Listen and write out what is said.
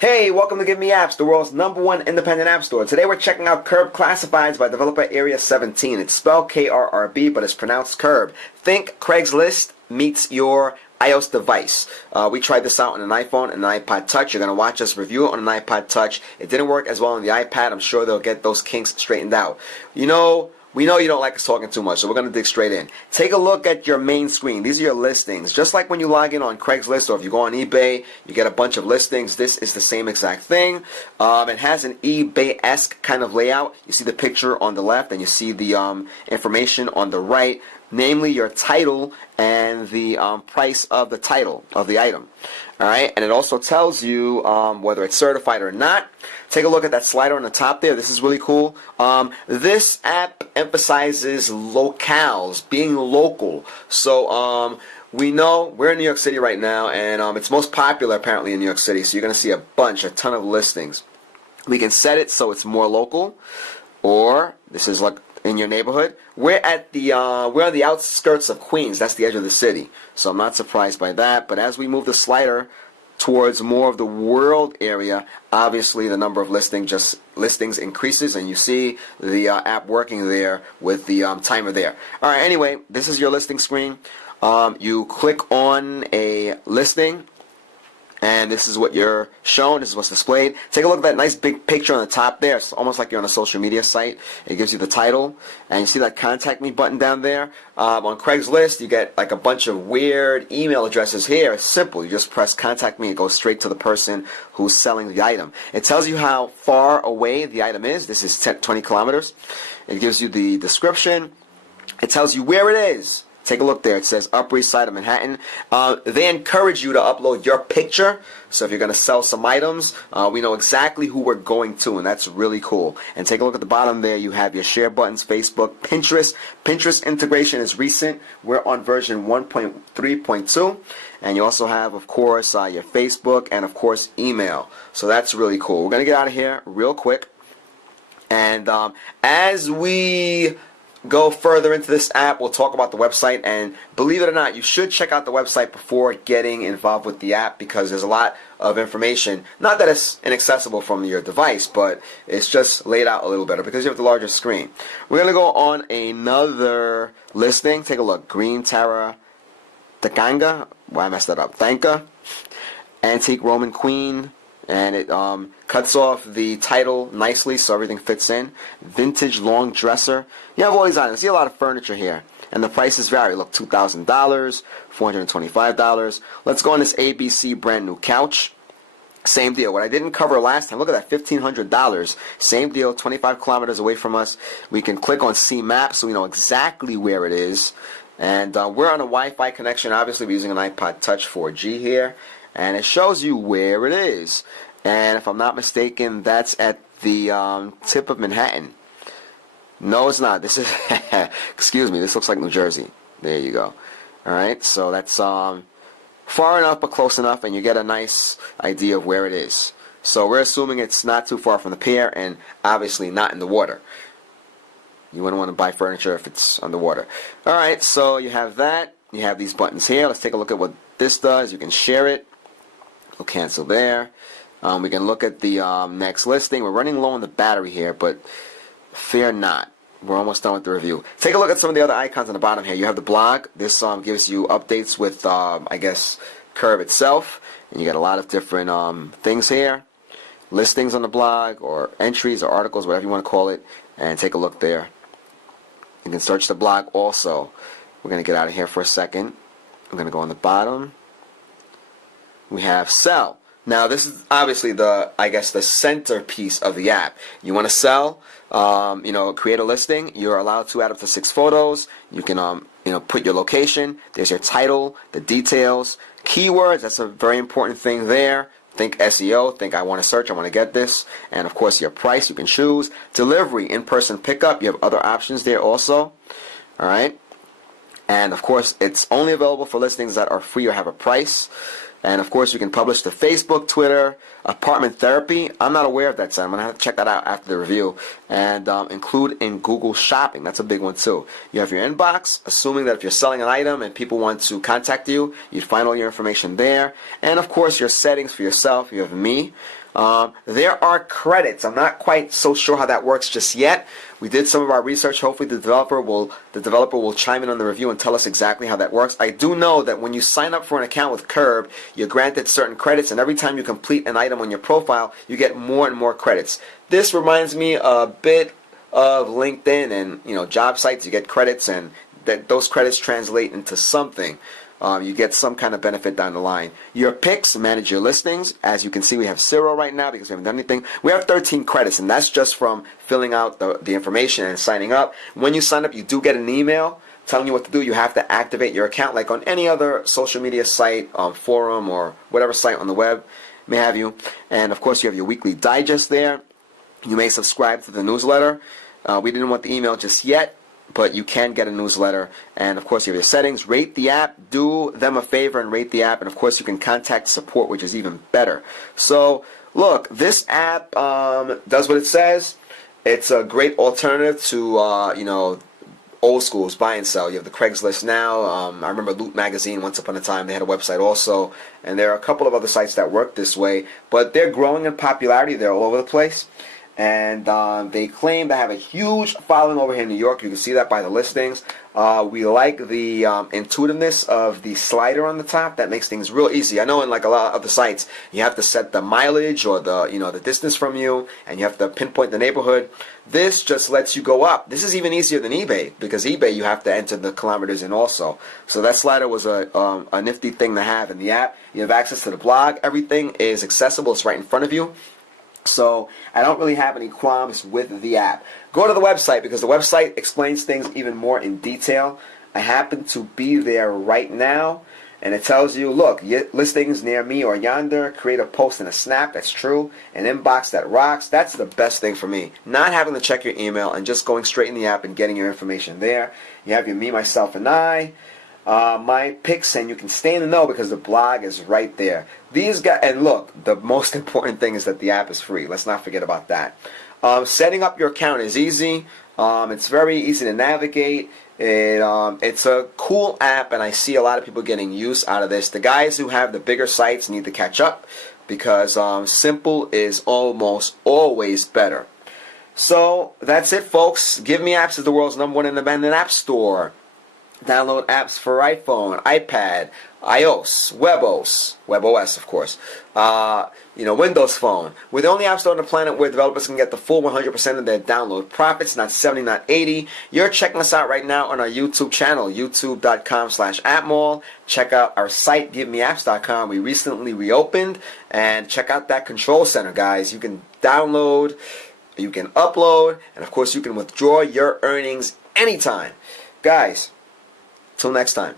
Hey, welcome to GiveMeApps, the world's #1 independent app store. Today we're checking out Krrb Classifieds by developer Area 17. It's spelled K-R-R-B, but it's pronounced Krrb. Think Craigslist meets your iOS device. We tried this out on an iPhone and an iPod Touch. You're going to watch us review it on an iPod Touch. It didn't work as well on the iPad. I'm sure they'll get those kinks straightened out. We know you don't like us talking too much, so we're going to dig straight in. Take a look at your main screen. These are your listings. Just like when you log in on Craigslist or if you go on eBay, you get a bunch of listings. This is the same exact thing. It has an eBay-esque kind of layout. You see the picture on the left and you see the information on the right, namely your title and the price of the title of the item. Alright, and it also tells you whether it's certified or not. Take a look at that slider on the top there. This is really cool. This app emphasizes locales, being local. So we know we're in New York City right now, and it's most popular apparently in New York City. So you're going to see a ton of listings. We can set it so it's more local, or this is like in your neighborhood. We're on the outskirts of Queens. That's the edge of the city. So I'm not surprised by that. But as we move the slider towards more of the world area, obviously the number of listings increases, and you see the app working there with the timer there. All right. Anyway, this is your listing screen. You click on a listing, and this is what you're shown. This is what's displayed. Take a look at that nice big picture on the top there. It's almost like you're on a social media site. It gives you the title, and you see that contact me button down there. On Craigslist, you get like a bunch of weird email addresses here. It's simple. You just press contact me. It goes straight to the person who's selling the item. It tells you how far away the item is. This is 20 kilometers. It gives you the description. It tells you where it is. Take a look there. It says Upper East Side of Manhattan. They encourage you to upload your picture. So if you're going to sell some items, we know exactly who we're going to, and that's really cool. And take a look at the bottom there. You have your share buttons, Facebook, Pinterest. Pinterest integration is recent. We're on version 1.3.2. And you also have, of course, your Facebook and, of course, email. So that's really cool. We're going to get out of here real quick. And as we go further into this app, we'll talk about the website, and believe it or not, you should check out the website before getting involved with the app, because there's a lot of information. Not that it's inaccessible from your device, but it's just laid out a little better because you have the larger screen. We're going to go on another listing. Take a look. Green Tara Takanga. Why I messed that up. Thanka. Antique Roman Queen. And it cuts off the title nicely so everything fits in. Vintage long dresser. You have all these items. You see a lot of furniture here. And the prices vary. Look, $2,000, $425. Let's go on this ABC brand new couch. Same deal. What I didn't cover last time, look at that, $1,500. Same deal, 25 kilometers away from us. We can click on See Map so we know exactly where it is. And we're on a Wi-Fi connection. Obviously, we're using an iPod Touch 4G here. And it shows you where it is. And if I'm not mistaken, that's at the tip of Manhattan. No, it's not. This is, excuse me, this looks like New Jersey. There you go. Alright, so that's far enough but close enough, and you get a nice idea of where it is. So we're assuming it's not too far from the pier, and obviously not in the water. You wouldn't want to buy furniture if it's underwater. Alright, so you have that. You have these buttons here. Let's take a look at what this does. You can share it. We'll cancel there. We can look at the next listing. We're running low on the battery here, but fear not. We're almost done with the review. Take a look at some of the other icons on the bottom here. You have the blog. This gives you updates with, I guess, Krrb itself. And you get a lot of different things here. Listings on the blog, or entries, or articles, whatever you want to call it. And take a look there. You can search the blog also. We're going to get out of here for a second. I'm going to go on the bottom. We have sell. Now this is obviously the centerpiece of the app. You want to sell, create a listing. You're allowed to add up to 6 photos. You can put your location. There's your title, the details, keywords. That's a very important thing there. Think SEO. Think I want to search. I want to get this. And of course your price. You can choose delivery, in-person pickup. You have other options there also. All right. And of course it's only available for listings that are free or have a price. And of course you can publish to Facebook, Twitter, Apartment Therapy. I'm not aware of that site. I'm going to have to check that out after the review. And include in Google Shopping. That's a big one too. You have your inbox, assuming that if you're selling an item and people want to contact you, you'd find all your information there. And of course your settings for yourself. You have me. There are credits. I'm not quite so sure how that works just yet. We did some of our research. Hopefully the developer will chime in on the review and tell us exactly how that works. I do know that when you sign up for an account with Krrb, you're granted certain credits, and every time you complete an item on your profile, you get more and more credits. This reminds me a bit of LinkedIn and job sites. You get credits, and those credits translate into something. You get some kind of benefit down the line. Your picks, manage your listings. As you can see, we have 0 right now because we haven't done anything. We have 13 credits, and that's just from filling out the information and signing up. When you sign up, you do get an email telling you what to do. You have to activate your account like on any other social media site, forum, or whatever site on the web may have you. And, of course, you have your weekly digest there. You may subscribe to the newsletter. We didn't want the email just yet, but you can get a newsletter. And of course you have your settings. Rate the app. Do them a favor and rate the app. And of course you can contact support, which is even better. So look, this app does what it says. It's a great alternative to old schools, buy and sell. You have the Craigslist now. I remember Loot Magazine once upon a time. They had a website also. And there are a couple of other sites that work this way. But they're growing in popularity. They're all over the place. And they claim to have a huge following over here in New York. You can see that by the listings. We like the intuitiveness of the slider on the top. That makes things real easy. I know in like a lot of the sites, you have to set the mileage or the distance from you, and you have to pinpoint the neighborhood. This just lets you go up. This is even easier than eBay, because eBay you have to enter the kilometers in also. So that slider was a nifty thing to have in the app. You have access to the blog. Everything is accessible. It's right in front of you. So I don't really have any qualms with the app. Go to the website because the website explains things even more in detail. I happen to be there right now, and it tells you, look, listings near me or yonder, create a post and a snap. That's true. An inbox that rocks. That's the best thing for me. Not having to check your email and just going straight in the app and getting your information there. You have your me, myself, and I. My picks, and you can stay in the know because the blog is right there. These guys, and look, the most important thing is that the app is free. Let's not forget about that. Setting up your account is easy. It's very easy to navigate. It's a cool app, and I see a lot of people getting use out of this. The guys who have the bigger sites need to catch up because simple is almost always better. So that's it, folks. GiveMeApps is the world's #1 independent app store. Download apps for iPhone, iPad, iOS, WebOS, of course, Windows Phone. We're the only app store on the planet where developers can get the full 100% of their download profits, not 70, not 80. You're checking us out right now on our YouTube channel, youtube.com/appmall. Check out our site, GiveMeApps.com. We recently reopened, and check out that control center, guys. You can download, you can upload, and of course you can withdraw your earnings anytime. Guys, till next time.